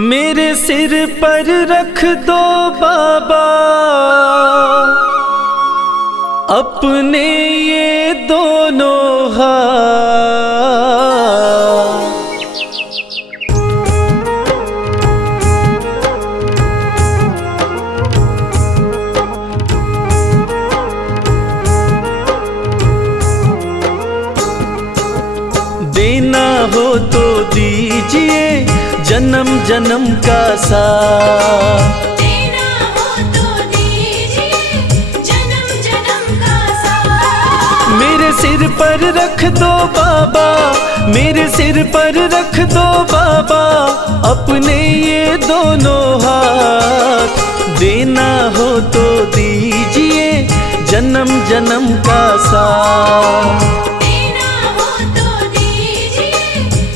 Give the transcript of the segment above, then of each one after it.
मेरे सिर पर रख दो बाबा अपने ये दोनों हाथ। देना हो तो दीजिए जन्म जन्म का साथ। देना हो तो दीजिए जन्म जन्म का साथ। मेरे सिर पर रख दो बाबा, मेरे सिर पर रख दो बाबा अपने ये दोनों हाथ। देना हो तो दीजिए जन्म जन्म का साथ। देना हो तो दीजिए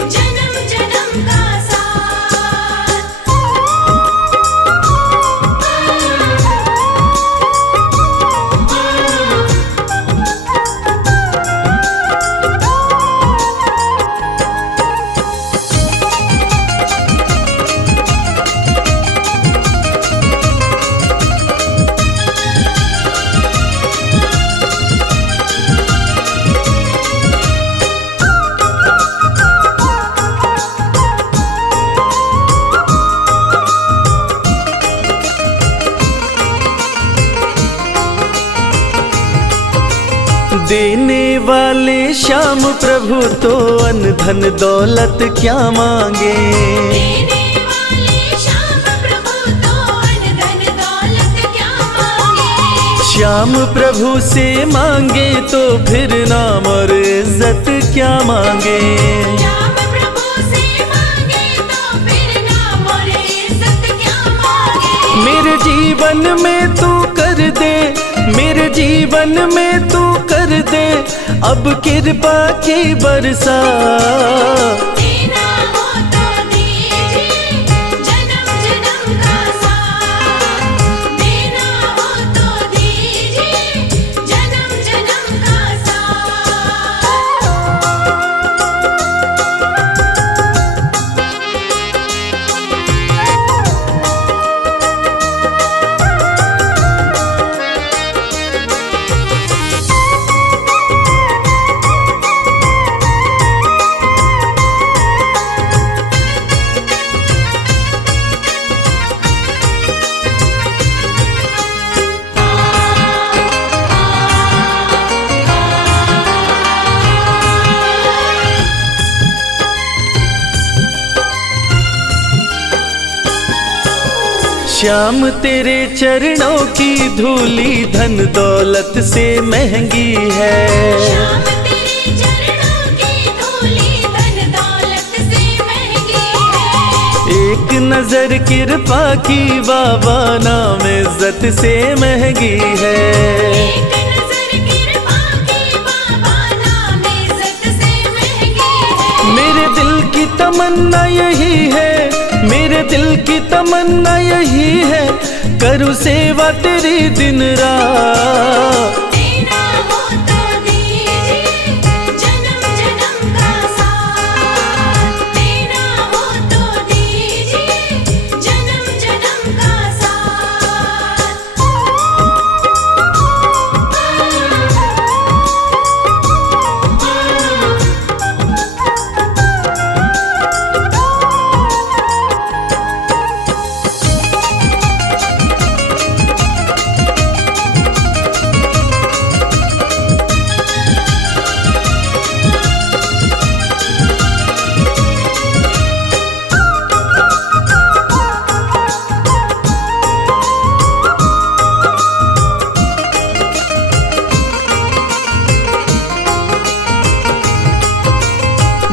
जन्म जन्म का साथ। देने वाले श्याम प्रभु तो अन्न धन दौलत क्या मांगे। देने वाले श्याम प्रभु तो अन्न धन दौलत क्या मांगे। श्याम प्रभु से मांगे तो फिर नाम और इज्जत क्या मांगे। श्याम प्रभु से मांगे तो फिर नाम और इज्जत क्या मांगे। मेरे जीवन में तू कर दे, मेरे जीवन में तू कर दे अब कृपा की बरसात। देना हो तो दीजिए जन्म जन्म का साथ। देना हो तो दीजिए जन्म जन्म का साथ। श्याम तेरे चरणों की धूली धन दौलत से महंगी है। श्याम तेरे चरणों की धूली धन दौलत से महंगी है। एक नजर कृपा की बाबा नाम इज्जत से महंगी है। एक नजर कृपा की बाबा नाम इज्जत से महंगी है। मेरे दिल की तमन्ना यही है, मेरे दिल की तमन्ना यही है करूँ सेवा तेरी दिन रात। देना हो तो दीजिए जन्म जन्म का साथ। देना हो तो दीजिए जन्म जन्म का साथ।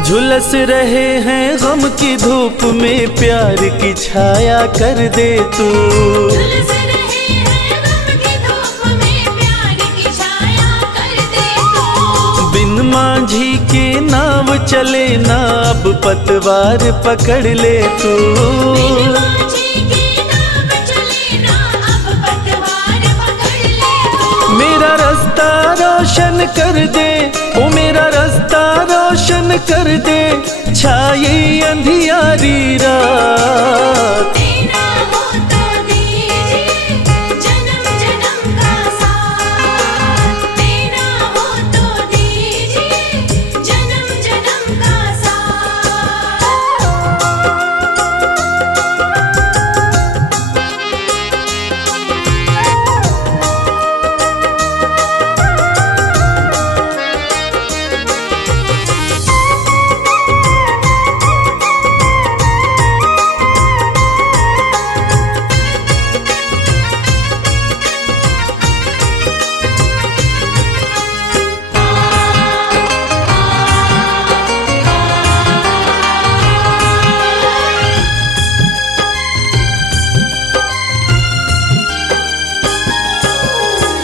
झुलस रहे हैं गम की धूप में प्यार की छाया कर दे तू। झुलस रहे हैं गम की धूप में प्यार की छाया कर दे तू। बिन मांझी के नाव चले ना अब पतवार पकड़ ले तू। बिन माझी की नाव चले ना अब पतवार पकड़ ले तू। मेरा रास्ता रोशन कर दे, ओ मेरा रास्ता रोशन कर दे, छाई अंधियारी रात। देना हो तो दीजिए जन्म जन्म का साथ, देना हो तो दीजिए जन्म जन्म का साथ।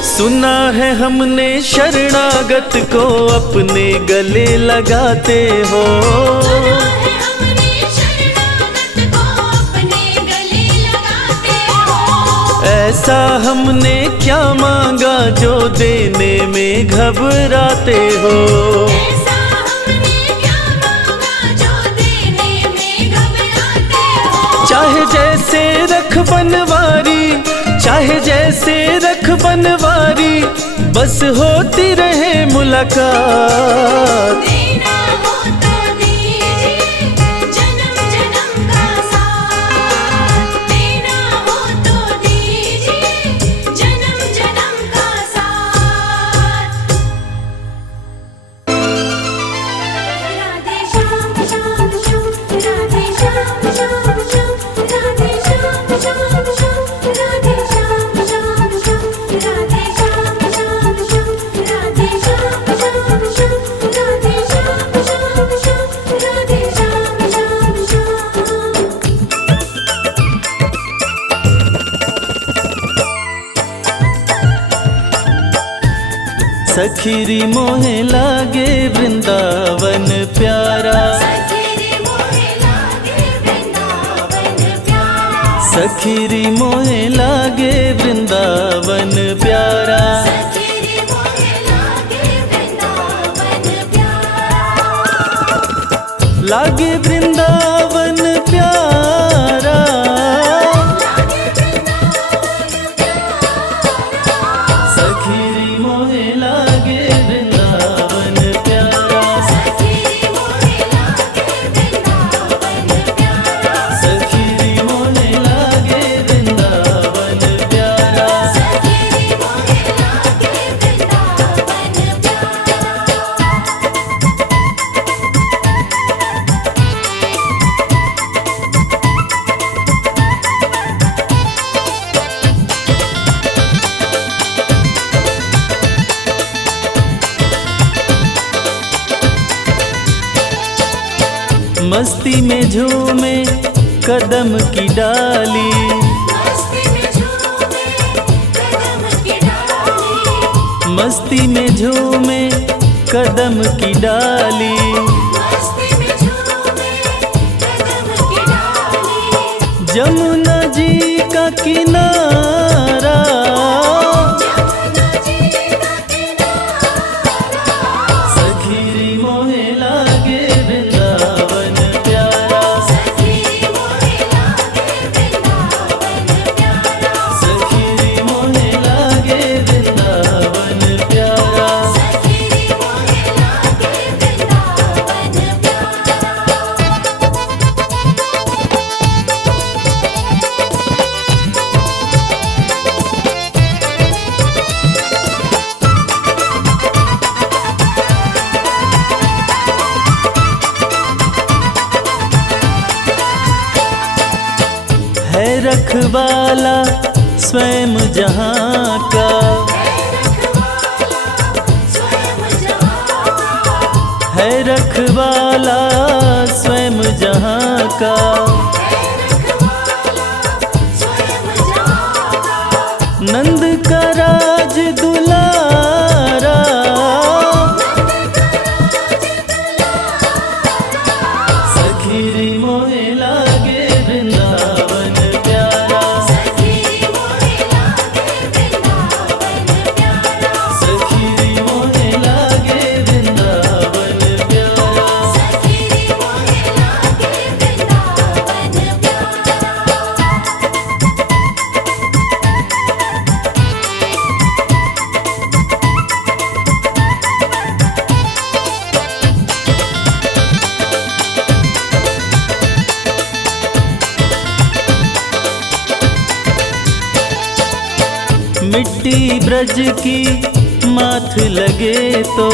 सुना है हमने शरणागत को अपने गले लगाते हो। सुना है हमने शरणागत को अपने गले लगाते हो। ऐसा हमने क्या मांगा जो देने में घबराते हो। ऐसा हमने क्या मांगा जो देने में घबराते हो। चाहे जैसे रख बनवारी, चाहे जैसे रख बनवारी, बस होती रहे मुलाकात। देना हो तो दीजिए जन्म जन्म का साथ, देना हो तो दीजिए जन्म जन्म का साथ। राधे श्याम श्याम श्याम, राधे श्याम श्याम श्याम, राधे श्याम श्याम श्याम, राधे श्याम श्याम श्याम, राधे श्याम श्याम श्याम, राधे श्याम श्याम श्याम, राधे श्याम श्याम श्याम, राधे श्याम श्याम श्याम। सखीरी मोहे लागे वृंदावन प्यारा, सखीरी मोहे लागे वृंदावन प्यारा, सखीरी मोहे लागे वृंदावन प्यारा। सखीरी मोहे लागे वृंदावन प्यारा, लागे वृंदावन प्यारा, सखीरी मोहे लागे वृंदावन प्यारा, सखीरी मोहे लागे वृंदावन प्यारा, सखीरी मोहे लागे वृंदावन प्यारा। सखीरी मोहे लागे वृंदावन प्यारा। मस्ती में झूमे कदम की डाली, मस्ती में झूमे कदम की डाली, मस्ती में झूमे कदम की डाली। मस्ती में झूमे कदम की डाली। जमुना जी का किनारा, जमुना जी का किनारा, सखीरी मोहे लागे वृंदावन प्यारा, सखीरी मोहे लागे वृंदावन प्यारा, सखीरी मोहे लागे वृंदावन प्यारा। सखीरी मोहे लागे वृंदावन है रखवाला स्वयं जहाँ का, है रखवाला स्वयं जहाँ का। नंद का राज दुलारा, सखीरी मोहे लागे वृंदावन प्यारा, सखीरी मोहे लागे वृंदावन प्यारा, सखीरी मोहे लागे वृंदावन प्यारा, सखीरी मोहे मिट्टी ब्रज की माथ लगे तो,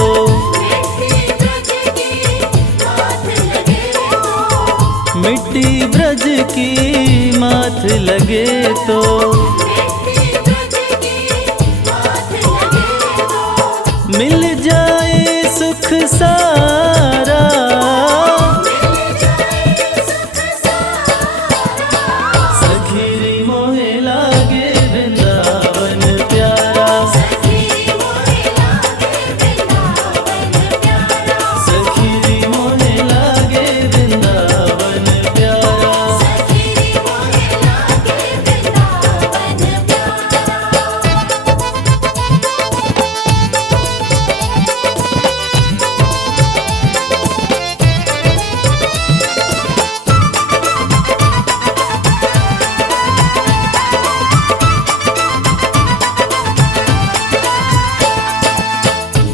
मिट्टी ब्रज की माथ लगे तो, मिल जाए सुख सारा, सखीरी मोहे लागे वृंदावन प्यारा, सखीरी मोहे लागे वृंदावन प्यारा।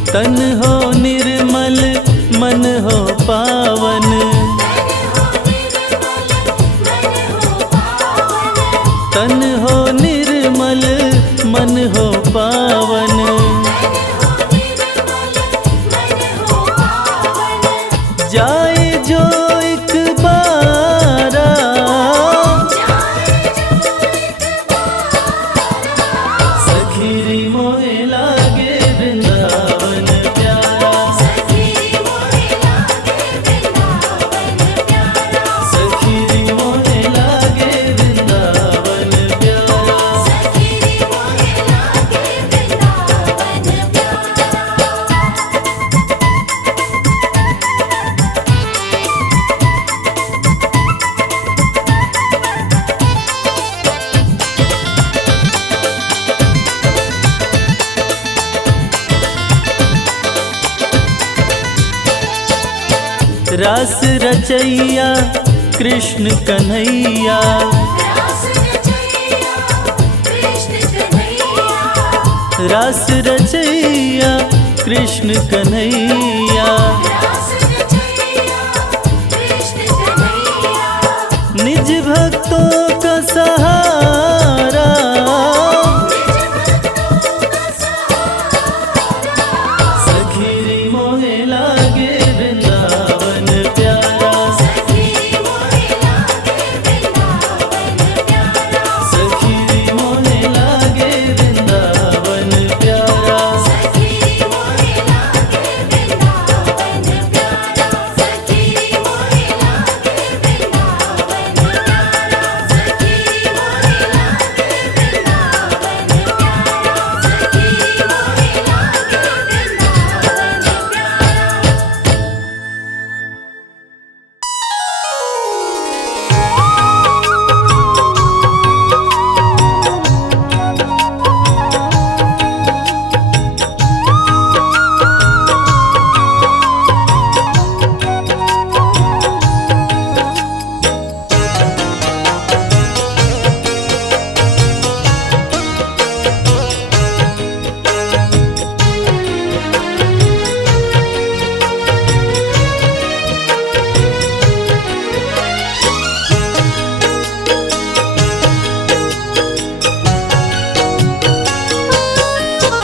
तन हो निर्मल मन हो पावन, तन हो निर्मल मन हो पावन, जाए जो एक बारा, सखीरी मोहे लागे वृंदावन प्यारा, सखीरी मोहे लागे वृंदावन प्यारा। रास रचैया कृष्ण कन्हैया, रास रचैया कृष्ण कन्हैया, निज भक्तों का सहारा, सखीरी मोहे लागे वृंदावन प्यारा, सखीरी मोहे लागे वृंदावन प्यारा।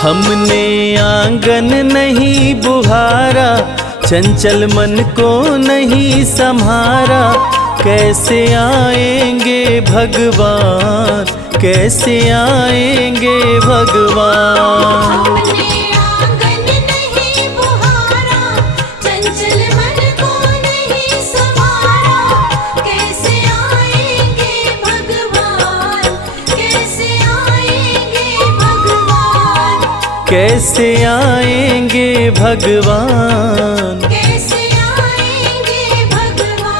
हमने आंगन नहीं बुहारा, चंचल मन को नहीं संहारा, कैसे आएंगे भगवान, कैसे आएंगे भगवान। हमने आंगन नहीं बुहारा, चंचल मन को नहीं संवारा, कैसे आएंगे भगवान, कैसे आएंगे भगवान, कैसे आएंगे भगवान। कैसे आएंगे भगवान।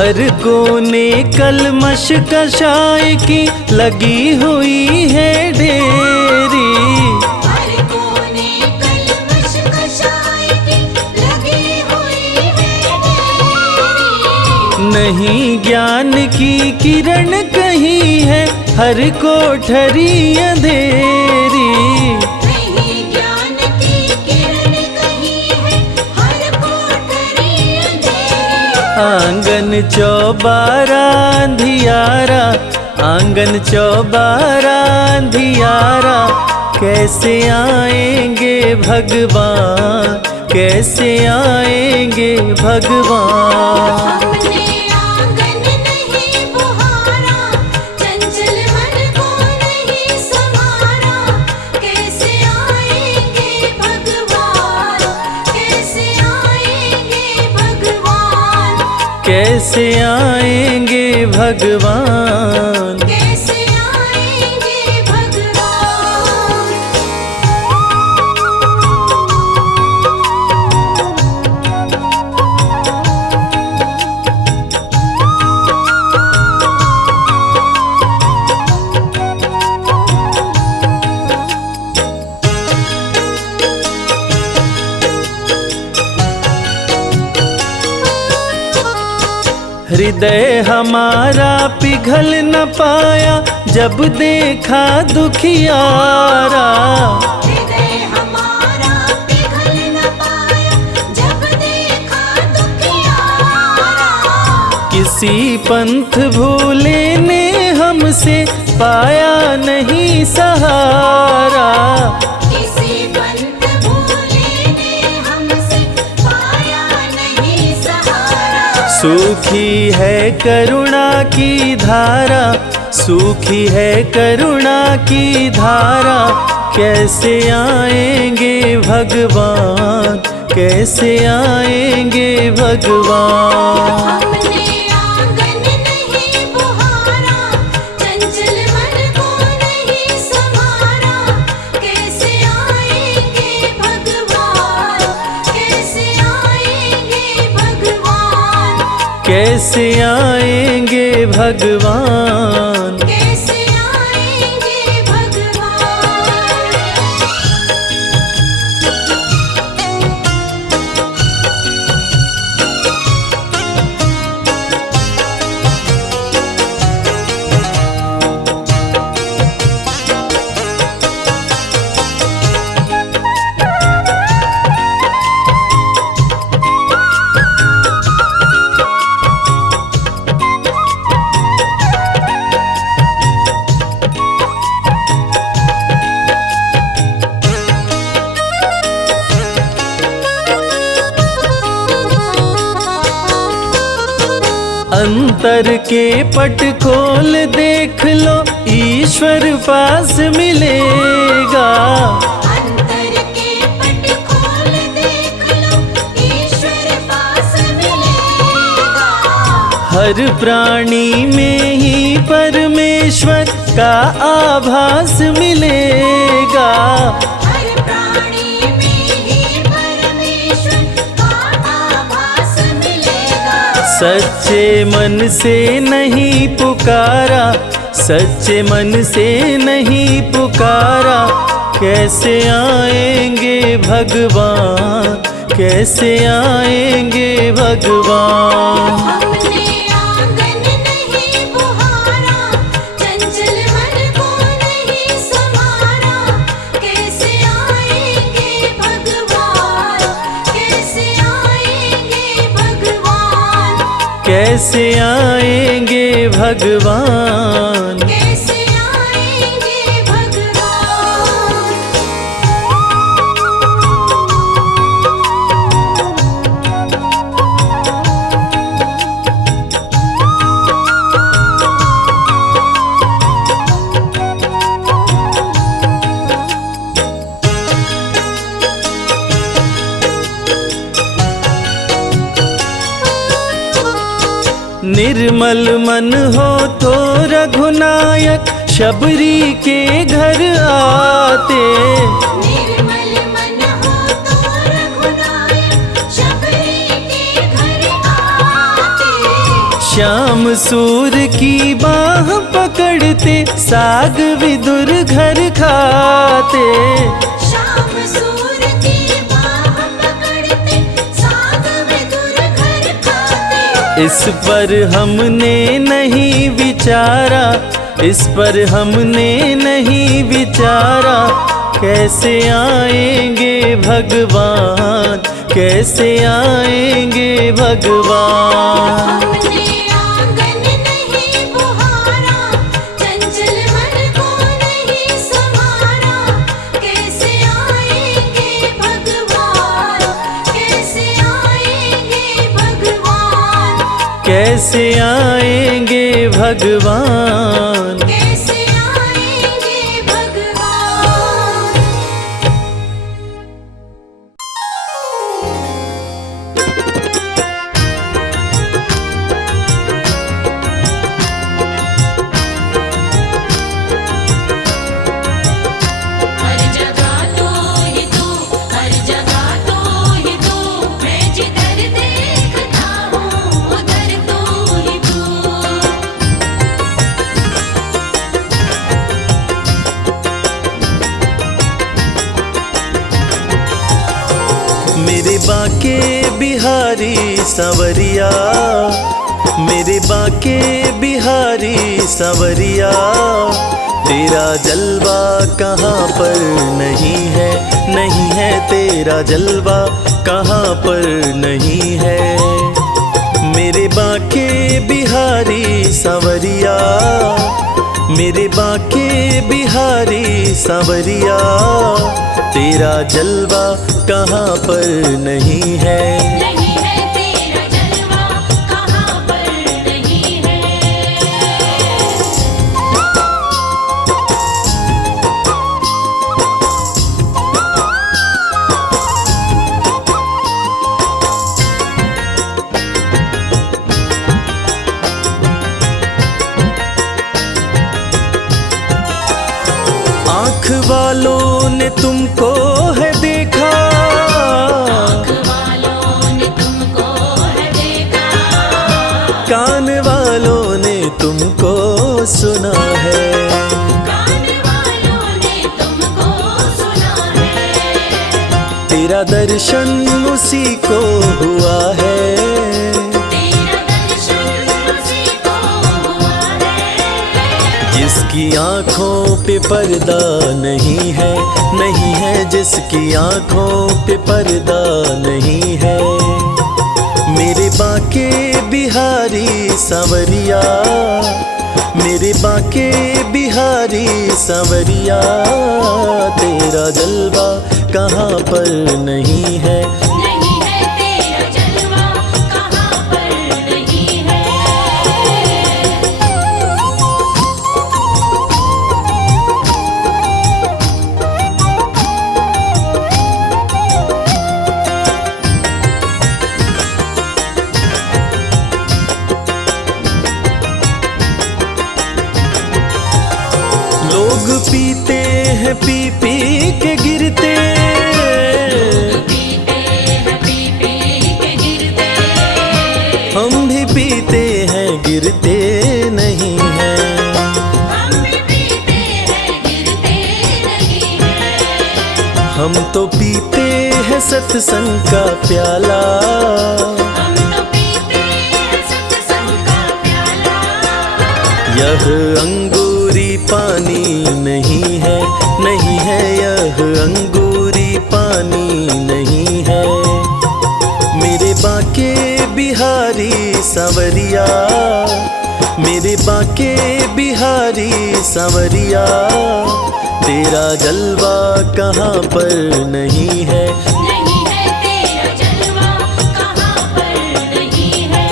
हर कोने कलमश कषाय की लगी हुई है ढेरी। हर कोने कलमश कषाय की लगी हुई है ढेरी। नहीं ज्ञान की किरण कहीं है हर कोठरी अंधेरी। नहीं ज्ञान की किरण कहीं है हर कोठरी अंधेरी। आंगन चौबारा अंधियारा, आंगन चौबारा अंधियारा, कैसे आएंगे भगवान, कैसे आएंगे भगवान। हमने आंगन नहीं बुहारा, चंचल मन को नहीं संवारा, कैसे आएंगे भगवान, कैसे आएंगे भगवान, कैसे आएंगे भगवान। कैसे आएंगे भगवान। हृदय हमारा पिघल न पाया जब देखा दुखियारा। हृदय हमारा पिघल न पाया जब देखा दुखियारा। किसी पंथ भूले ने हमसे पाया नहीं सहारा। किसी पंथ भूले ने हमसे पाया नहीं सहारा। सूखी है करुणा की धारा, सूखी है करुणा की धारा, कैसे आएंगे भगवान, कैसे आएंगे भगवान। हमने आंगन नहीं बुहारा, चंचल मन को नहीं संवारा, कैसे आएंगे भगवान, कैसे आएंगे भगवान, कैसे आएंगे भगवान। कैसे आएंगे भगवान। अंतर के पट खोल देख लो, ईश्वर पास मिलेगा। अंतर के पट खोल देख लो, ईश्वर पास मिलेगा। हर प्राणी में ही परमेश्वर का आभास मिलेगा। हर प्राणी में ही परमेश्वर का आभास मिलेगा। सच्चे मन से नहीं पुकारा, सच्चे मन से नहीं पुकारा, कैसे आएंगे भगवान, कैसे आएंगे भगवान। हमने आंगन नहीं बुहारा, चंचल मन को नहीं संवारा, कैसे आएंगे भगवान, कैसे आएंगे भगवान, कैसे आएंगे भगवान। कैसे आएंगे भगवान। निर्मल मन हो तो रघुनायक शबरी के घर आते। निर्मल मन हो तो रघुनायक शबरी के घर आते। श्याम सूर की बाह पकड़ते साग विदुर घर खाते। श्याम सूर की बाह पकड़ते साग विदुर घर खाते। इस पर हमने नहीं विचारा, इस पर हमने नहीं विचारा, कैसे आएंगे भगवान, कैसे आएंगे भगवान। हमने आंगन नहीं बुहारा, चंचल मन को नहीं संवारा, कैसे आएंगे भगवान, कैसे आएंगे भगवान, कैसे आएंगे भगवान। कैसे आएंगे भगवान। हर जगह तो ही तू, हर जगह तो ही तू, मैं जिधर देखता हूँ उधर तो ही तू। मेरे बाके बिहारी सांवरिया, मेरे बाके बिहारी सांवरिया, तेरा जलवा कहाँ पर नहीं है, नहीं है तेरा जलवा कहाँ पर नहीं है। मेरे बाके बिहारी सांवरिया, मेरे बाके बिहारी सांवरिया, तेरा जलवा कहाँ पर नहीं है। नहीं है तेरा जलवा कहाँ पर नहीं है। आँख वालों ने तुमको है देखा, आँख वालों ने तुमको है देखा, कान वालों ने तुमको सुना है, कान वालों ने तुमको सुना है। तेरा दर्शन उसी को हुआ है, तेरा दर्शन उसी को हुआ है। जिसकी आँखों पे पर्दा नहीं है, नहीं है जिसकी आँखों पे पर्दा नहीं है। मेरे बाके बिहारी सांवरिया, मेरे बाके बिहारी सांवरिया, तेरा जलवा कहाँ पर नहीं है। नहीं है तेरा जलवा कहाँ पर नहीं है। लोग पीते हैं पी पी के गिरते, पीते हैं पी पी के गिरते, हम भी पीते हैं गिरते नहीं हैं। हम भी पीते हैं गिरते नहीं हैं। हम तो पीते हैं सत्संग का प्याला, हम तो पीते हैं सत्संग का प्याला। यह अंगूरी पानी नहीं है, नहीं है यह अंगूरी पानी नहीं है। मेरे बाके बिहारी सांवरिया, मेरे बाके बिहारी सांवरिया, तेरा जलवा कहाँ पर नहीं है। नहीं है तेरा जलवा कहाँ पर नहीं है।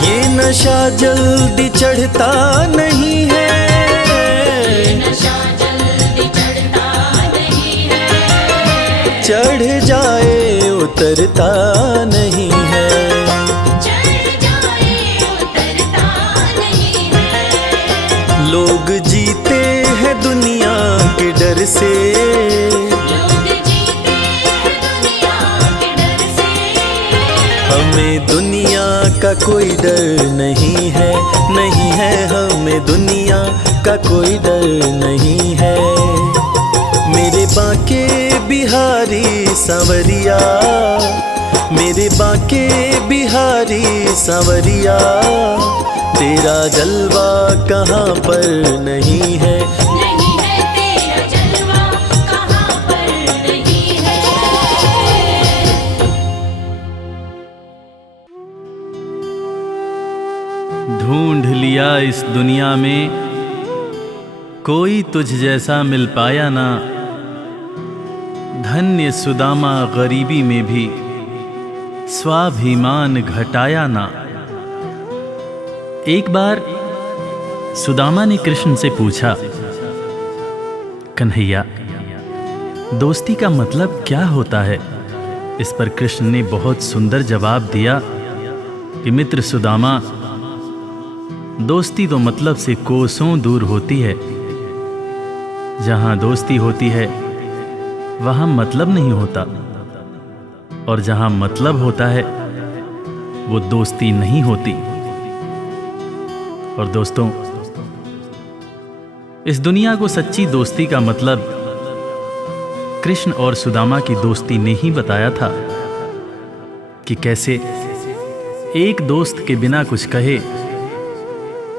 ये नशा जल्दी चढ़ता नहीं है, नशा जल्दी चढ़ता नहीं है। चढ़ जाए उतरता नहीं है। चढ़ जाए उतरता नहीं है। लोग जीते हैं दुनिया के डर से, लोग जीते हैं दुनिया के डर से। हमें दुनिया का कोई डर नहीं है, नहीं है हमें दुनिया का कोई डर नहीं है। मेरे बांके बिहारी सांवरिया, मेरे बांके बिहारी सांवरिया, तेरा जलवा कहाँ पर नहीं है। नहीं है तेरा जलवा कहाँ पर नहीं है। ढूंढ लिया इस दुनिया में, कोई तुझ जैसा मिल पाया ना। धन्य सुदामा गरीबी में भी स्वाभिमान घटाया ना। एक बार सुदामा ने कृष्ण से पूछा, कन्हैया दोस्ती का मतलब क्या होता है? इस पर कृष्ण ने बहुत सुंदर जवाब दिया कि मित्र सुदामा, दोस्ती तो मतलब से कोसों दूर होती है। जहां दोस्ती होती है वहां मतलब नहीं होता, और जहां मतलब होता है वो दोस्ती नहीं होती। और दोस्तों, इस दुनिया को सच्ची दोस्ती का मतलब कृष्ण और सुदामा की दोस्ती ने ही बताया था कि कैसे एक दोस्त के बिना कुछ कहे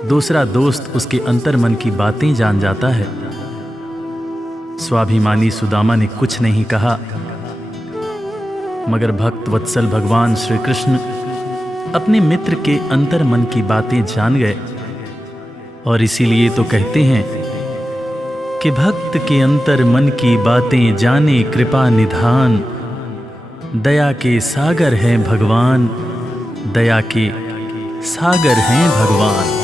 दूसरा दोस्त उसके अंतर मन की बातें जान जाता है। स्वाभिमानी सुदामा ने कुछ नहीं कहा, मगर भक्त वत्सल भगवान श्री कृष्ण अपने मित्र के अंतर मन की बातें जान गए। और इसीलिए तो कहते हैं कि भक्त के अंतर मन की बातें जाने कृपा निधान। दया के सागर हैं भगवान, दया के सागर हैं भगवान।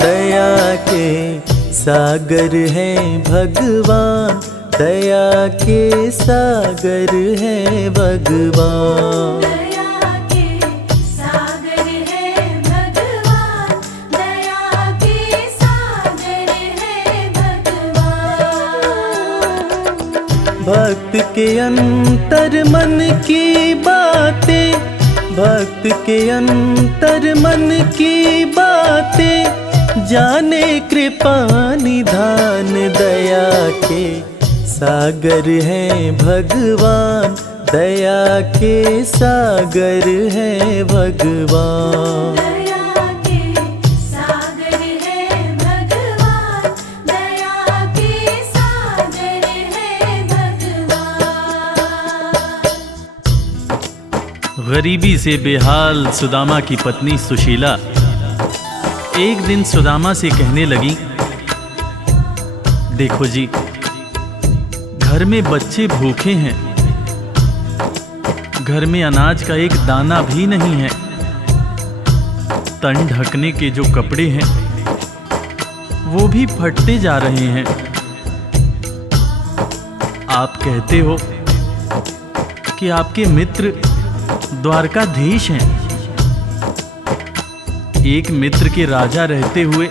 दया के सागर हैं भगवान, दया के सागर हैं भगवान। दया के सागर है भगवान, दया के सागर है भगवान। भक्त के अंतर मन की बातें, भक्त के अंतर मन की बातें जाने कृपा निधान। दया के सागर हैं भगवान, दया के सागर हैं भगवान। दया के सागर है भगवान, दया के सागर है भगवान। गरीबी से बेहाल सुदामा की पत्नी सुशीला एक दिन सुदामा से कहने लगी, देखो जी, घर में बच्चे भूखे हैं, घर में अनाज का एक दाना भी नहीं है, तन ढकने के जो कपड़े हैं वो भी फटते जा रहे हैं। आप कहते हो कि आपके मित्र द्वारकाधीश हैं। एक मित्र के राजा रहते हुए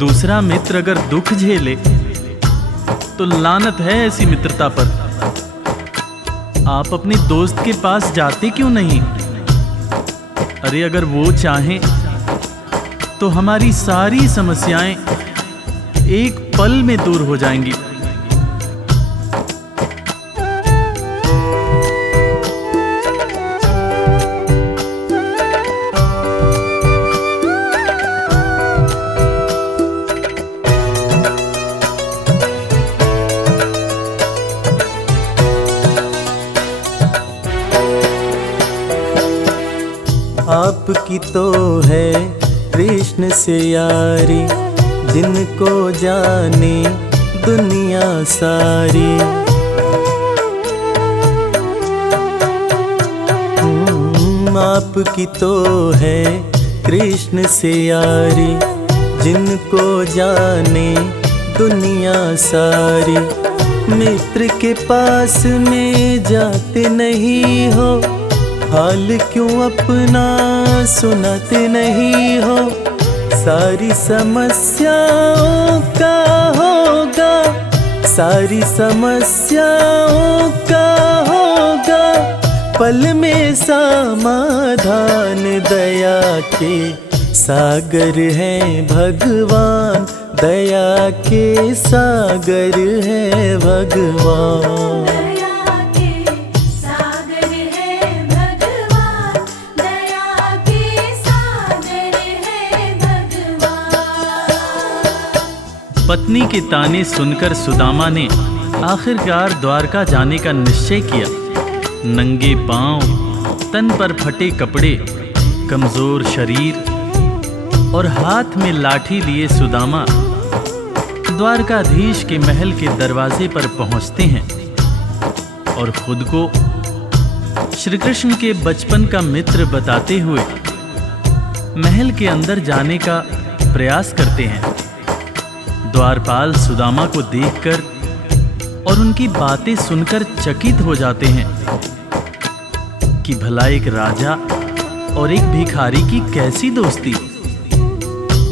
दूसरा मित्र अगर दुख झेले तो लानत है ऐसी मित्रता पर। आप अपने दोस्त के पास जाते क्यों नहीं? अरे अगर वो चाहें तो हमारी सारी समस्याएं एक पल में दूर हो जाएंगी। आपकी तो है कृष्ण से यारी, जिनको जाने दुनिया सारी। आपकी तो है कृष्ण से यारी, जिनको जाने दुनिया सारी। मित्र के पास में जाते नहीं हो, हाल क्यों अपना सुनाते नहीं हो। सारी समस्याओं का होगा, सारी समस्याओं का होगा पल में समाधान। दया के सागर हैं भगवान, दया के सागर हैं भगवान। दया के सागर है भगवान, दया के सागर है भगवान। पत्नी के ताने सुनकर सुदामा ने आखिरकार द्वारका जाने का निश्चय किया। नंगे पांव, तन पर फटे कपड़े, कमजोर शरीर और हाथ में लाठी लिए सुदामा द्वारकाधीश के महल के दरवाजे पर पहुंचते हैं और खुद को श्री कृष्ण के बचपन का मित्र बताते हुए महल के अंदर जाने का प्रयास करते हैं। द्वारपाल सुदामा को देखकर और उनकी बातें सुनकर चकित हो जाते हैं कि भला एक राजा और एक भिखारी की कैसी दोस्ती।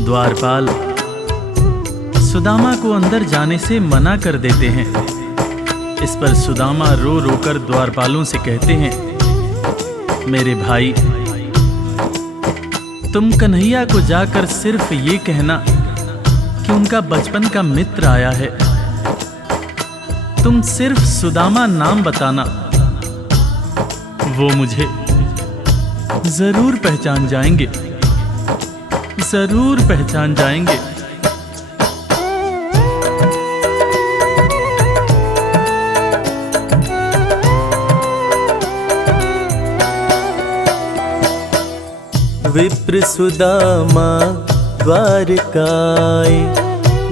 द्वारपाल सुदामा को अंदर जाने से मना कर देते हैं। इस पर सुदामा रो रोकर द्वारपालों से कहते हैं, मेरे भाई, तुम कन्हैया को जाकर सिर्फ ये कहना कि उनका बचपन का मित्र आया है। तुम सिर्फ सुदामा नाम बताना, वो मुझे जरूर पहचान जाएंगे, जरूर पहचान जाएंगे। विप्र सुदामा द्वारकाए,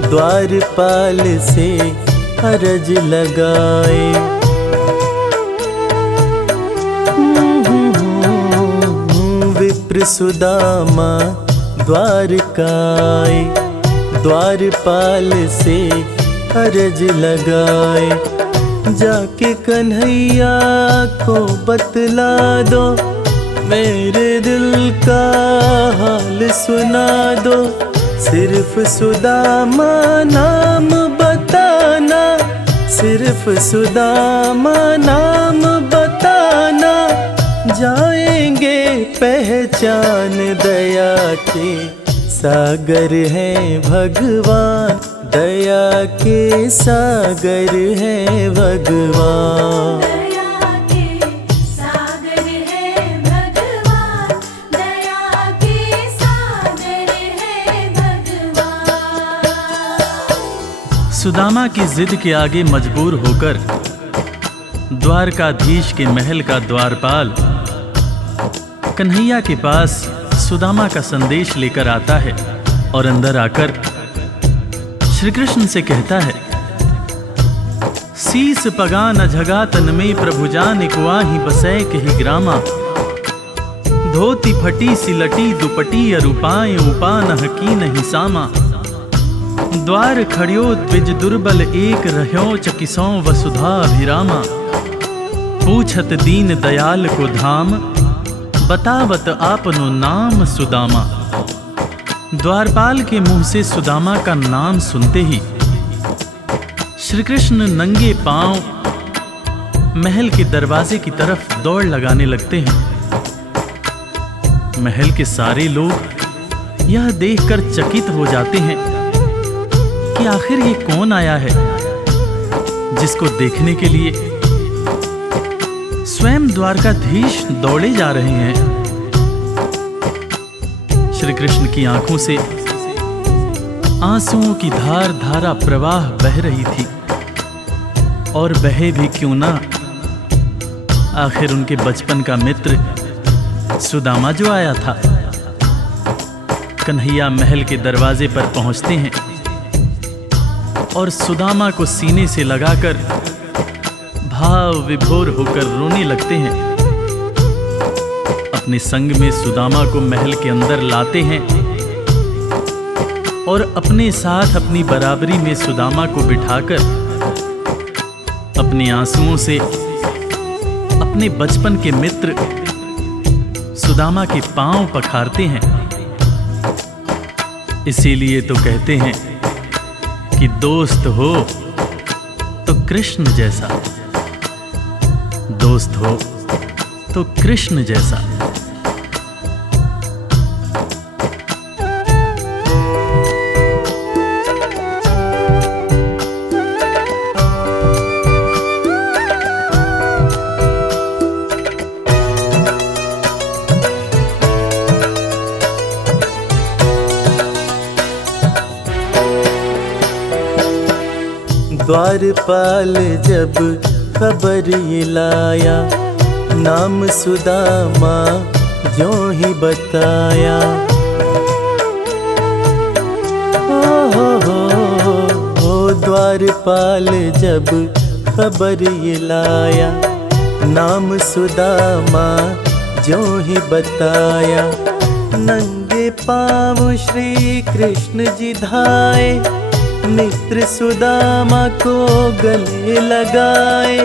द्वारपाल से अरज लगाए। विप्र सुदामा द्वारकाए, द्वारपाल से अरज लगाए। जाके कन्हैया को बतला दो, मेरे दिल का हाल सुना दो। सिर्फ सुदामा नाम बताना, सिर्फ सुदामा नाम बताना, जाएंगे पहचान। दया के सागर हैं भगवान, दया के सागर हैं भगवान। दया के सागर है भगवान, दया के सागर है भगवान। सुदामा की जिद के आगे मजबूर होकर द्वारकाधीश के महल का द्वारपाल कन्हैया के पास सुदामा का संदेश लेकर आता है और अंदर आकर श्री कृष्ण से कहता है, शीस पगा न झगा तन में प्रभु जान कुआही बसै कही ग्रामा। धोती फटी सिलटी दुपटी अरूपाएं उपा न की नहीं सामा। द्वार खड़ियो द्विज दुर्बल एक रह्यो चकिसों वसुधा अभिरामा। पूछत दीन दयाल को धाम, बतावत आपनो नाम सुदामा। द्वारपाल के मुंह से सुदामा का नाम सुनते ही श्री कृष्ण नंगे पांव महल के दरवाजे की तरफ दौड़ लगाने लगते हैं। महल के सारे लोग यह देखकर चकित हो जाते हैं कि आखिर ये कौन आया है जिसको देखने के लिए स्वयं द्वारकाधीश दौड़े जा रहे हैं। श्री कृष्ण की आंखों से आंसुओं की धार धारा प्रवाह बह रही थी, और बहे भी क्यों ना, आखिर उनके बचपन का मित्र सुदामा जो आया था। कन्हैया महल के दरवाजे पर पहुंचते हैं और सुदामा को सीने से लगाकर भाव विभोर होकर रोने लगते हैं। अपने संग में सुदामा को महल के अंदर लाते हैं और अपने साथ अपनी बराबरी में सुदामा को बिठाकर अपने आंसुओं से अपने बचपन के मित्र सुदामा के पांव पखारते हैं। इसीलिए तो कहते हैं कि दोस्त हो तो कृष्ण जैसा, दोस्त हो तो कृष्ण जैसा। द्वारपाल जब खबर ये लाया, नाम सुदामा ज्यों ही बताया। हो द्वारपाल जब खबर ये लाया, नाम सुदामा ज्यों ही बताया। नंगे पाँव श्री कृष्ण जी धाए, मित्र सुदामा को गले लगाए।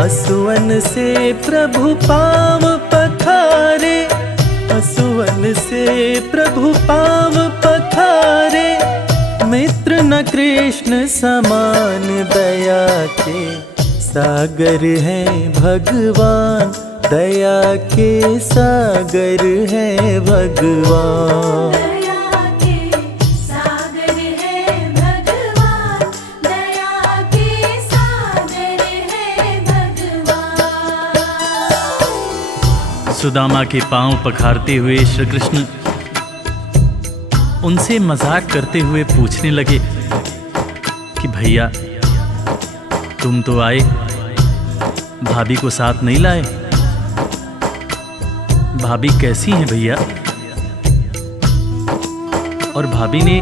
असुवन से प्रभु पाँव पखारे, असुवन से प्रभु पाँव पखारे। मित्र न कृष्ण समान दया के सागर है भगवान, दया के सागर है भगवान। सुदामा के पांव पखारते हुए श्री कृष्ण उनसे मजाक करते हुए पूछने लगे कि भैया तुम तो आए, भाभी को साथ नहीं लाए। भाभी कैसी हैं भैया? और भाभी ने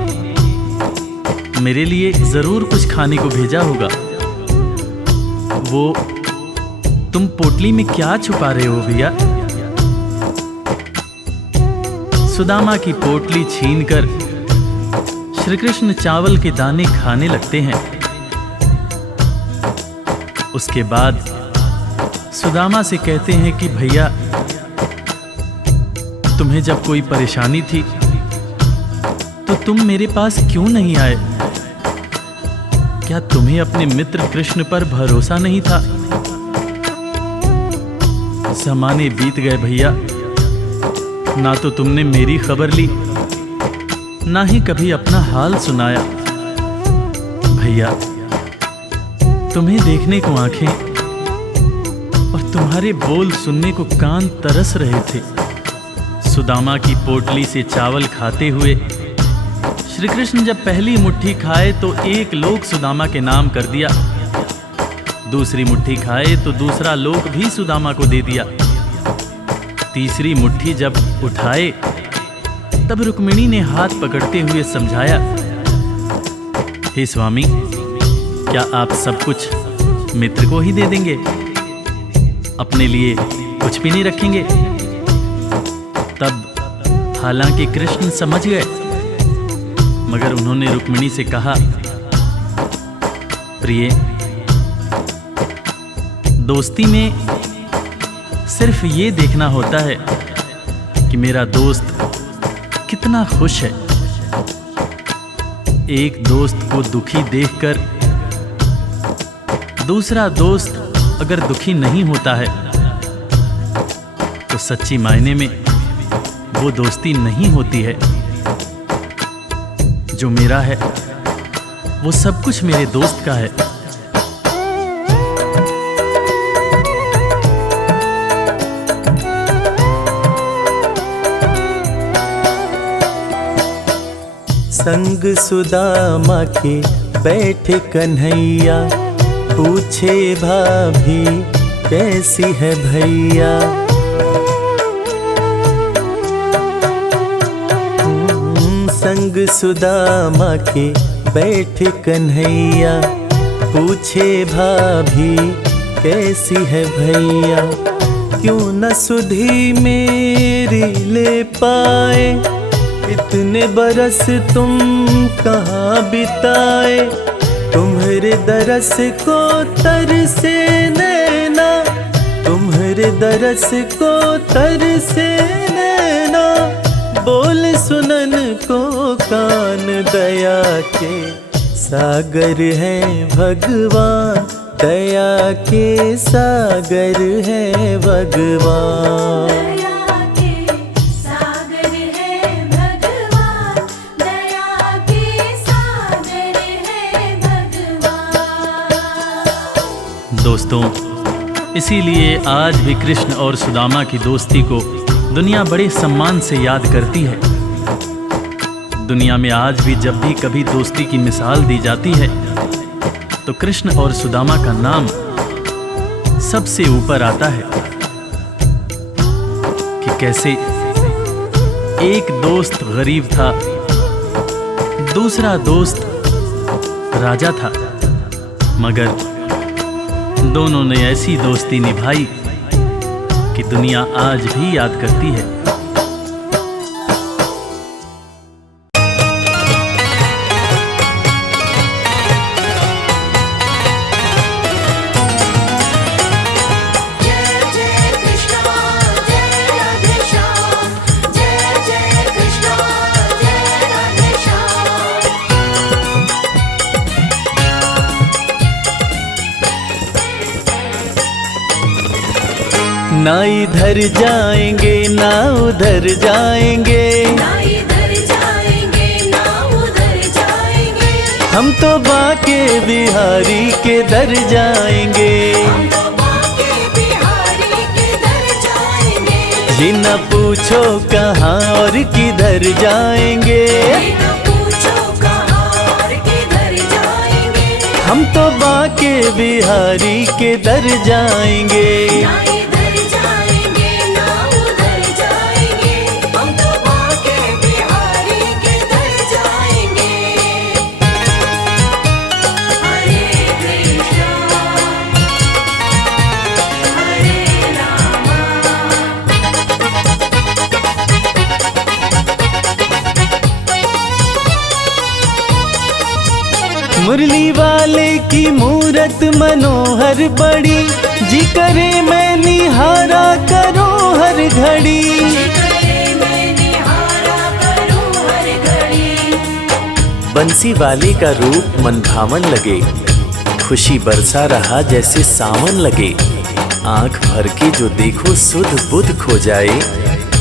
मेरे लिए जरूर कुछ खाने को भेजा होगा। वो तुम पोटली में क्या छुपा रहे हो भैया? सुदामा की पोटली छीनकर श्री कृष्ण चावल के दाने खाने लगते हैं। उसके बाद सुदामा से कहते हैं कि भैया तुम्हें जब कोई परेशानी थी तो तुम मेरे पास क्यों नहीं आए? क्या तुम्हें अपने मित्र कृष्ण पर भरोसा नहीं था? ज़माने बीत गए भैया, ना तो तुमने मेरी खबर ली, ना ही कभी अपना हाल सुनाया। भैया तुम्हें देखने को आंखें और तुम्हारे बोल सुनने को कान तरस रहे थे। सुदामा की पोटली से चावल खाते हुए श्री कृष्ण जब पहली मुट्ठी खाए तो एक लोक सुदामा के नाम कर दिया, दूसरी मुट्ठी खाए तो दूसरा लोक भी सुदामा को दे दिया। तीसरी मुट्ठी जब उठाए तब रुक्मिणी ने हाथ पकड़ते हुए समझाया, हे स्वामी क्या आप सब कुछ मित्र को ही दे देंगे, अपने लिए कुछ भी नहीं रखेंगे? तब हालांकि कृष्ण समझ गए, मगर उन्होंने रुक्मिणी से कहा, प्रिय दोस्ती में सिर्फ ये देखना होता है कि मेरा दोस्त कितना खुश है। एक दोस्त को दुखी देखकर दूसरा दोस्त अगर दुखी नहीं होता है तो सच्ची मायने में वो दोस्ती नहीं होती है। जो मेरा है वो सब कुछ मेरे दोस्त का है। संग सुदामा के बैठे कन्हैया, पूछे भाभी कैसी है भैया। संग सुदामा के बैठे कन्हैया, पूछे भाभी कैसी है भैया। क्यों न सुधी मेरी ले पाए, इतने बरस तुम कहाँ बिताए। तुम्हारे दरस को तरसे नैना, तुम्हारे दरस को तरसे नैना। बोल सुनन को कान, दया के सागर है भगवान, दया के सागर है भगवान। दया के सागर है भगवान, दया के सागर है भगवान। दोस्तों, इसीलिए आज भी कृष्ण और सुदामा की दोस्ती को दुनिया बड़े सम्मान से याद करती है। दुनिया में आज भी जब भी कभी दोस्ती की मिसाल दी जाती है तो कृष्ण और सुदामा का नाम सबसे ऊपर आता है कि कैसे एक दोस्त गरीब था, दूसरा दोस्त राजा था, मगर दोनों ने ऐसी दोस्ती निभाई कि दुनिया आज भी याद करती है। ना इधर जाएंगे ना उधर जाएंगे, ना इधर जाएंगे ना उधर जाएंगे। हम तो बाके बिहारी के दर जाएंगे। हम तो बाके बिहारी के दर जाएंगे। ये न पूछो कहाँ और किधर जाएंगे, ये न पूछो कहाँ और किधर जाएंगे। हम तो बाके बिहारी के दर जाएंगे। ना इधर जाएंगे ना उधर जाएंगे, हम तो बाके बिहारी के दर जाएंगे। हरे कृष्णा हरे रामा। मुरली वाले की मूरत मनोहर बड़ी, जी करे मैं निहारा करूं हर घड़ी। करे मैं निहारा करूं हर घड़ी। बंसी वाले का रूप मन भावन लगे, खुशी बरसा रहा जैसे सावन लगे। आंख भर के जो देखो सुध बुध खो जाए,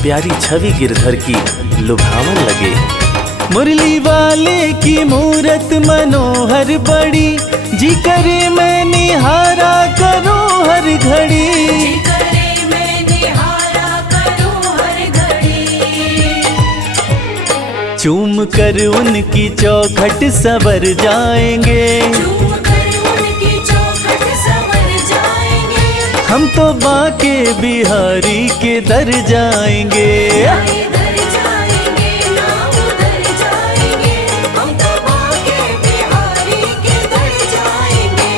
प्यारी छवि गिरधर की लुभावन लगे। मुरली वाले की मूरत मनोहर बड़ी, जी करे मैं निहारा करूं हर घड़ी। करे मैं निहारा करूं हर घड़ी। चूम कर उनकी चौखट सवर जाएंगे, चूम कर उनकी चौखट संवर जाएंगे। हम तो बाके बिहारी के दर जाएंगे। ना इधर जाएंगे ना उधर जाएंगे, हम तो बाके बिहारी के दर जाएंगे।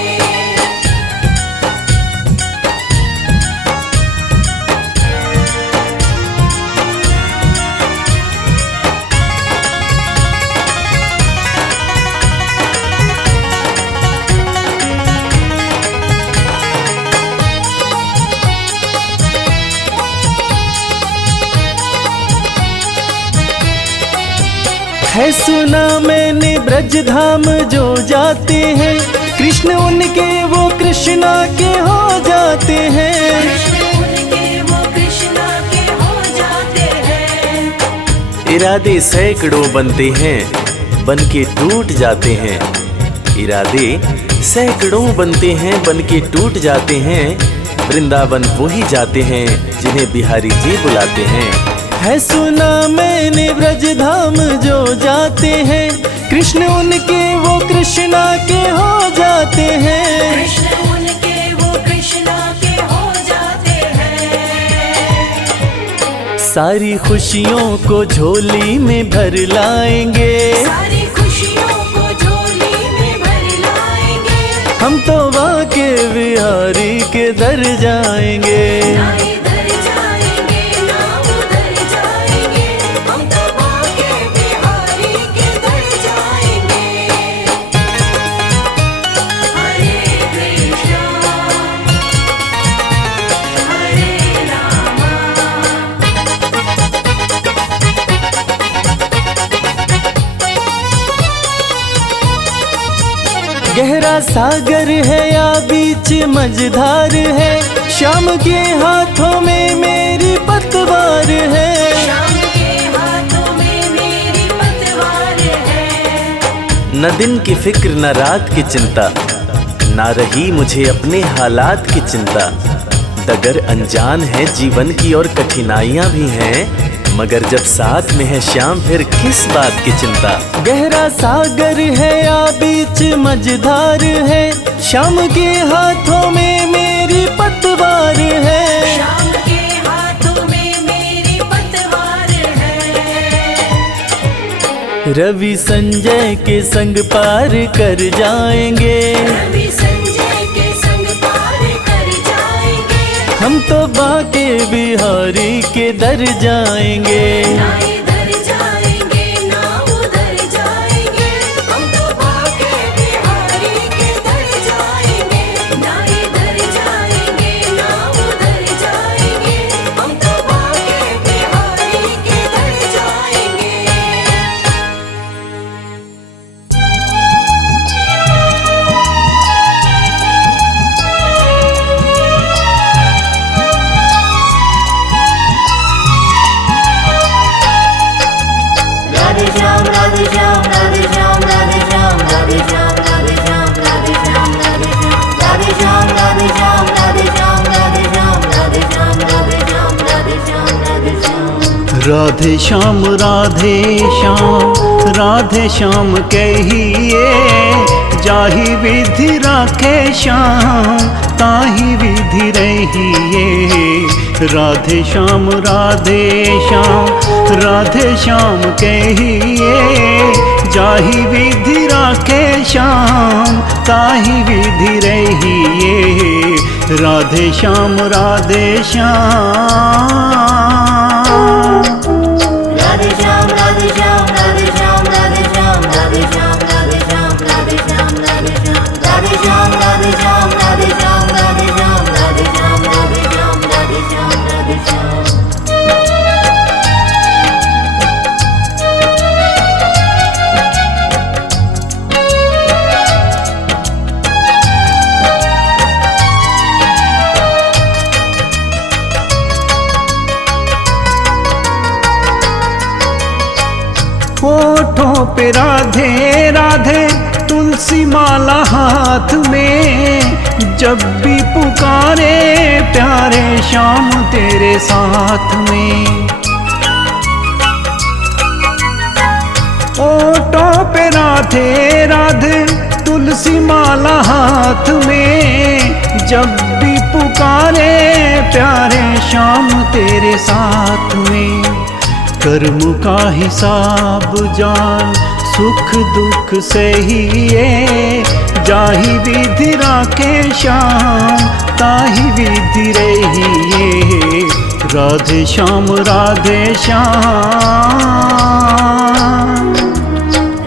है सुना मैंने ब्रज धाम जो जाते हैं, कृष्ण उनके वो कृष्णा के हो जाते हैं। कृष्ण उनके वो कृष्णा के हो जाते हैं। इरादे सैकड़ों बनते हैं, बन के टूट जाते हैं। इरादे सैकड़ों बनते हैं, बन के टूट जाते हैं। वृंदावन वो ही जाते हैं जिन्हें बिहारी जी बुलाते हैं। है सुना मैंने ब्रज धाम जो जाते हैं, कृष्ण उनके वो कृष्णा के हो जाते हैं। कृष्ण उनके वो कृष्णा के हो जाते हैं। सारी खुशियों को झोली में भर लाएंगे, सारी खुशियों को झोली में भर लाएंगे। हम तो बाके बिहारी के दर जाएंगे। ना इधर गहरा सागर है या बीच मझधार है, शाम के हाथों में मेरी पतवार है। शाम के हाथों में मेरी पतवार है। न दिन की फिक्र न रात की चिंता, ना रही मुझे अपने हालात की चिंता। डगर अनजान है जीवन की और कठिनाइयां भी हैं, मगर जब साथ में है श्याम फिर किस बात की चिंता। गहरा सागर है या बीच मझधार है, शाम के हाथों में मेरी पतवार है। शाम के हाथों में मेरी पतवार है। रवि संजय के संग पार कर जाएंगे, रवि संजय के संग पार कर जाएंगे। हम तो बाके बिहारी के दर जाएंगे। ना इधर जाएंगे ना उधर जाएंगे, हम तो बाके बिहारी के दर जाएंगे। ना इधर जाएंगे ना उधर जाएंगे, हम तो बाके बिहारी के दर जाएंगे। राधे श्याम राधे श्याम राधे श्याम राधे श्याम राधे श्याम राधे श्याम राधे श्याम राधे श्याम राधे श्याम राधे श्याम राधे श्याम राधे श्याम राधे श्याम राधे श्याम राधे श्याम राधे श्याम। राधे श्याम कहिए, जाहि विधि राखे श्याम ताहि विधि रहिए। राधे श्याम राधे श्याम कहिए, जाहि विधि राखे श्याम ताहि विधि रहिए। राधे श्याम राधे श्याम राधे श्याम राधे श्याम राधे श्याम राधे श्याम राधे श्याम राधे श्याम राधे श्याम राधे श्याम राधे श्याम राधे श्याम राधे श्याम राधे श्याम राधे श्याम राधे श्याम। होठों पे राधे राधे तुलसी माला हाथ में, जब भी पुकारे प्यारे श्याम तेरे साथ में। होठों पे राधे राधे तुलसी माला हाथ में, जब भी पुकारे प्यारे श्याम तेरे साथ में। कर्म का हिसाब जान सुख दुख सहिए, जाहि विधि राखे श्याम ताहि विधि रहिए। राधे श्याम राधे श्याम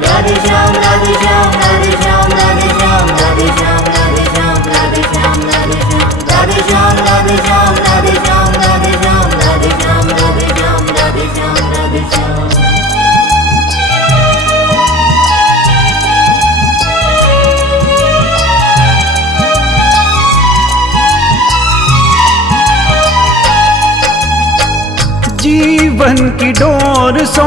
राधे श्याम राधे श्याम राधे श्याम राधे श्याम राधे श्याम राधे श्याम राधे श्याम राधे श्याम राधे श्याम राधे श्याम राधे श्याम राधे श्याम राधे श्याम राधे श्याम राधे श्याम। जीवन की डोर सो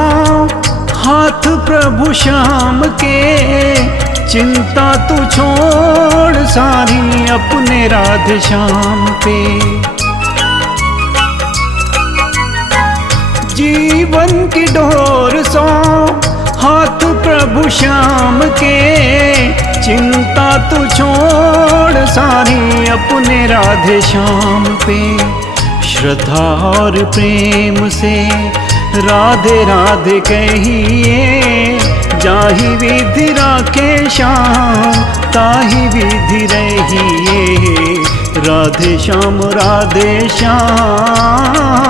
हाथ प्रभु श्याम के, चिंता तू छोड़ सारी अपने राधे श्याम पे। जीवन की डोर सो हाथ प्रभु श्याम के, चिंता तू छोड़ सारी अपने राधे श्याम पे। श्रद्धा और प्रेम से राधे राधे कहिए, जाहि विधि राखे श्याम ताहि विधि रहिए। राधे श्याम राधे श्याम।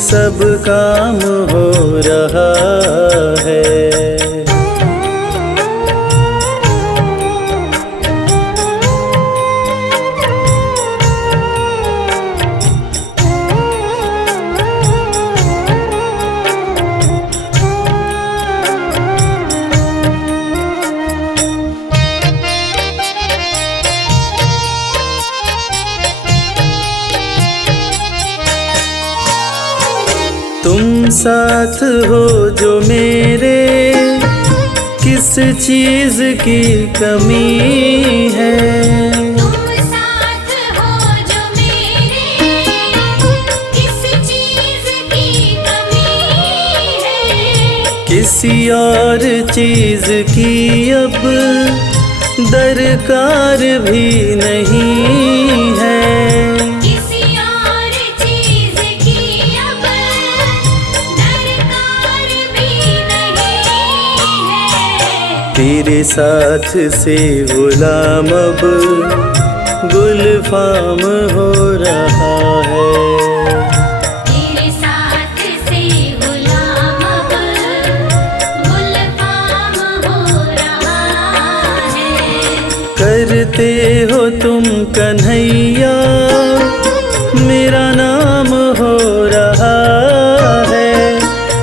सब काम हो रहा है। तुम साथ हो जो मेरे, किस चीज की कमी है। तुम साथ हो जो मेरे, किस चीज की कमी है। किसी और चीज की अब दरकार भी नहीं है। किसी और चीज की अब दरकार भी नहीं है। तेरे साथ से गुलाम अब गुलफाम हो रहा है। तेरे साथ से गुलाम अब गुलफाम हो रहा है। करते हो तुम कन्हैया, मेरा नाम हो रहा है।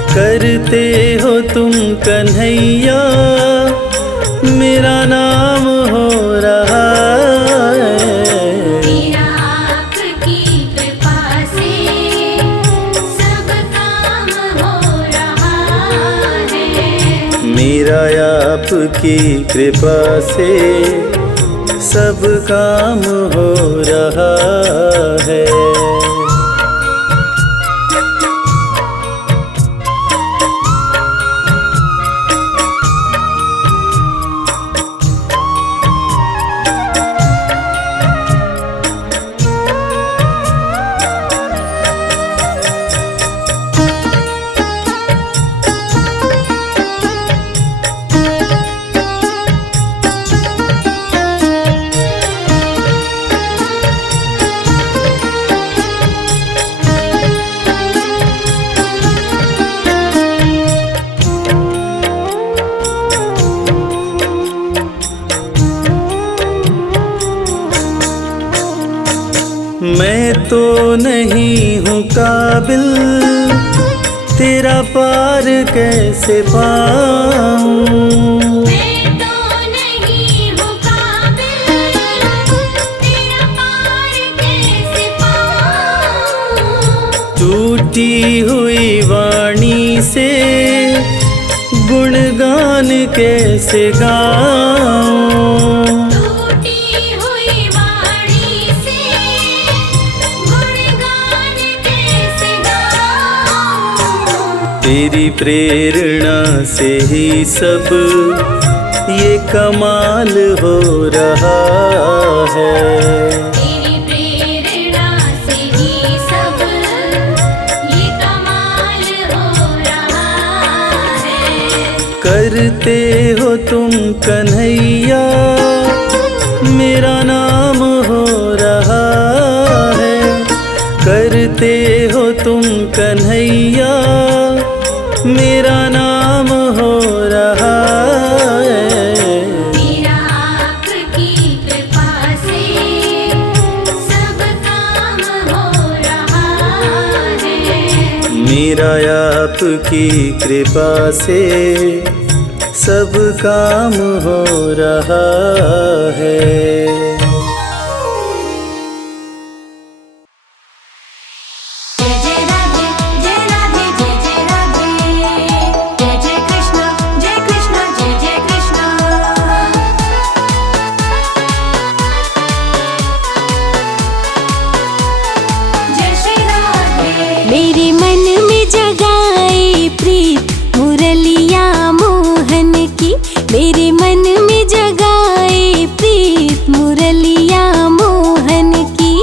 करते हो तुम कन्हैया, मेरा नाम हो रहा है। मेरा आपकी कृपा से सब काम हो रहा है। मेरा आपकी कृपा से सब काम हो रहा है। मैं तो नहीं हूँ काबिल, तेरा पार कैसे पाऊँ। मैं तो नहीं हूँ काबिल, तेरा पार कैसे पाऊँ। टूटी हुई वाणी से गुणगान कैसे गाऊँ। टूटी हुई वाणी से गुणगान कैसे गाऊँ। तेरी प्रेरणा से ही सब ये कमाल हो रहा है। तेरी प्रेरणा से ही सब ये कमाल हो रहा है। करते हो तुम कन्हैया, मेरा नाम हो रहा है। करते हो तुम कन्हैया, मेरा नाम हो रहा है। मेरा आपकी कृपा से सब काम हो रहा है। मेरा आपकी कृपा से सब काम हो रहा है। जय जय राधे, जय राधे, जय जय राधे। जय जय कृष्णा, जय कृष्णा, जय जय कृष्णा। जय श्री राधे। मेरे मन में जगाए प्रीत मुरलिया मोहन की। मेरे मन में जगाए प्रीत मुरलिया मोहन की।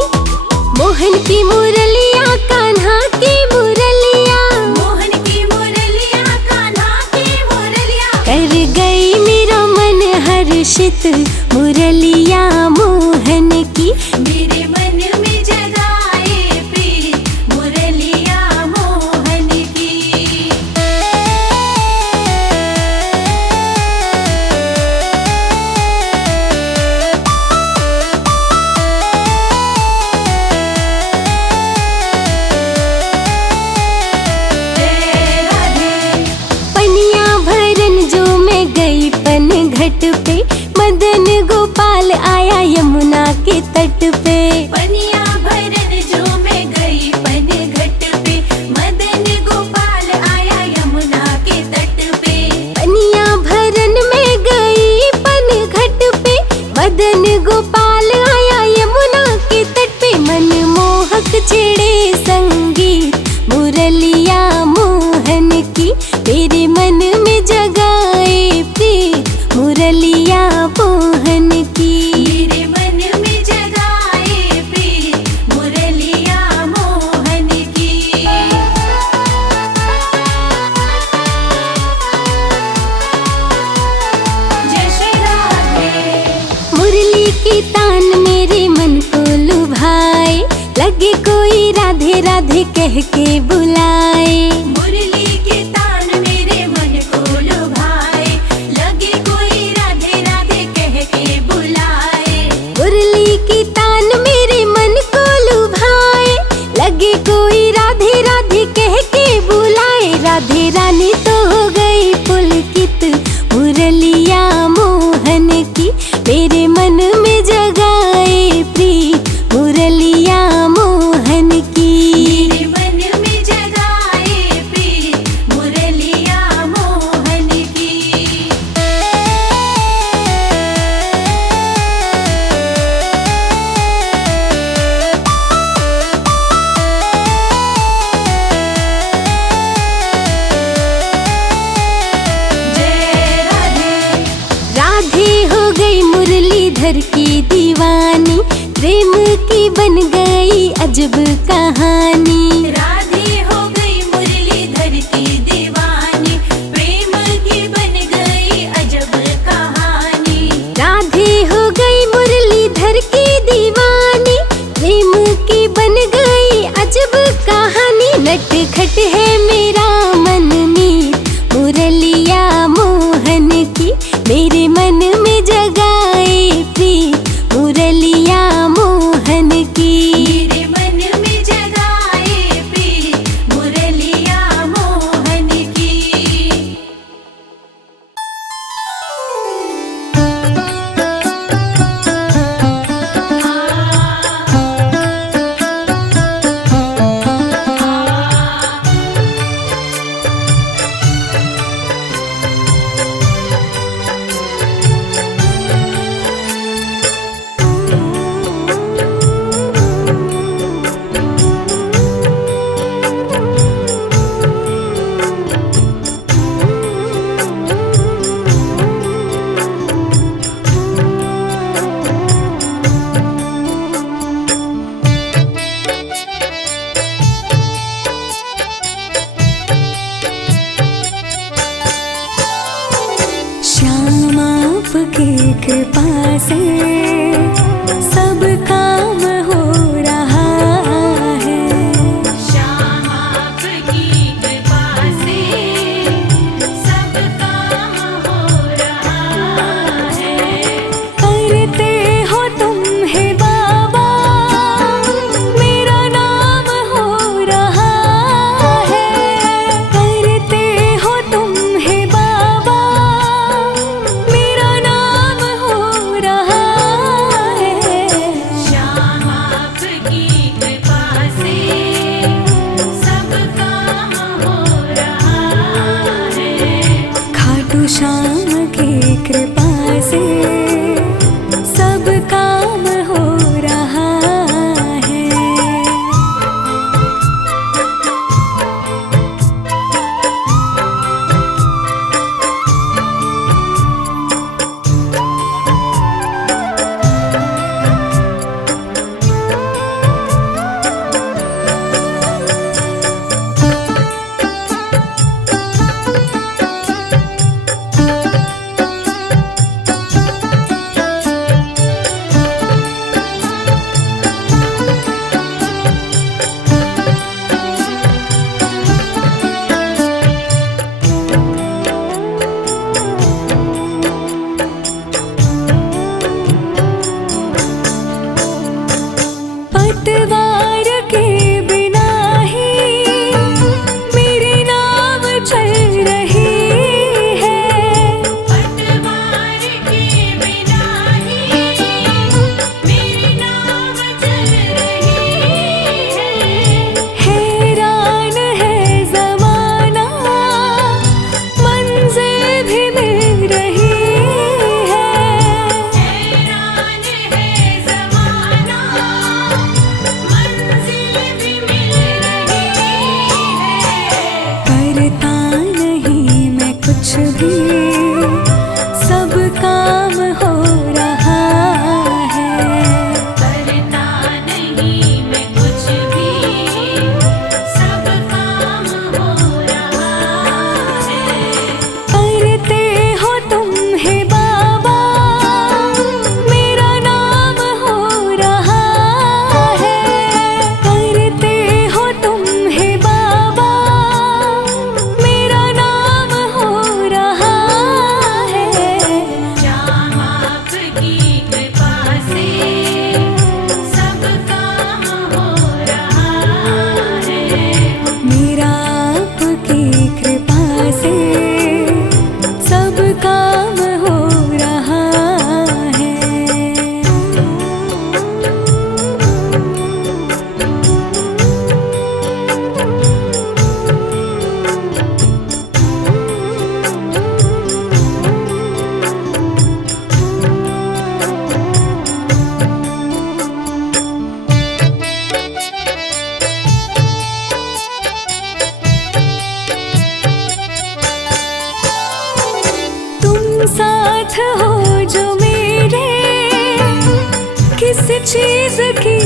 मोहन की मुरलिया कान्हा की मुरलिया। मोहन की मुरलिया, कान्हा की मुरलिया। कर गई मेरा मन हर्षित मुरलिया मोहन की। मेरे मन में जगाए प्रीत मुरलिया मोहन घट पे, मदन गोपाल आया यमुना के तट पे। पनिया भरन जो मैं गई पन घट पे, मदन गोपाल आया यमुना के तट पे। पनिया भरन में गई पन घट पे, मदन गोपाल आया यमुना के तट पे। मनमोहक छेड़े संगीत मुरलिया मोहन की, मेरे मन में जगाए प्रीत मुरलिया मोहन की। मेरे मन में जगाए प्रीत मुरलिया मोहन की। जय श्री राधे। मुरली की तान मेरे मन को लुभाए, लगे कोई राधे राधे कह के बुलाए। मुरली के तान मेरे मन को लुभाए, लगे कोई राधे राधे कह के बुलाए। मुरली की तान मेरे मन को लुभाए, लगे कोई राधे राधे कह के बुलाए। राधे रानी तो हो गई पुलकित मुरलिया मोहन की, मेरे मन में जगाए प्रीत मुरलिया मोहन की। मेरे मन में जगाए प्रीत मुरलिया मोहन की। जय राधे। राधे हो गई मुरलीधर की दीवानी, प्रेम की बन गई अजब कहानी। राधे हो गई मुरलीधर की दीवानी, प्रेम की बन गई अजब कहानी। राधे हो गई मुरलीधर की दीवानी, प्रेम की बन गई अजब कहानी। नटखट है मेरा मन मीत मुरलिया मोहन की, मेरे मन में जगाए प्रीत मुरलिया मोहन की। मेरे मन में जगाए प्रीत मुरलिया मोहन की। श्याम आपकी कृपा से सब काम हो रहा है। श्याम आपकी कृपा से सब काम हो रहा है। करते हो तुम हे बाबा, मेरा नाम हो रहा है। करते हो तुम हे बाबा, मेरा नाम हो रहा साथ हो जो मेरे, किस चीज की